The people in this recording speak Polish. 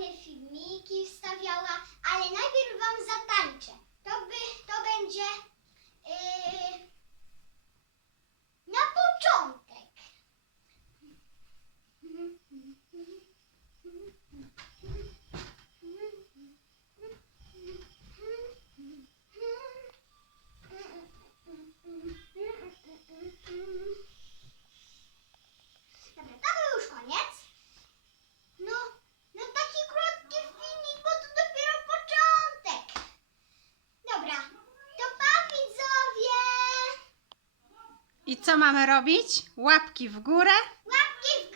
fine if you Dobra, to pa widzowie! I co mamy robić? Łapki w górę? Łapki w górę.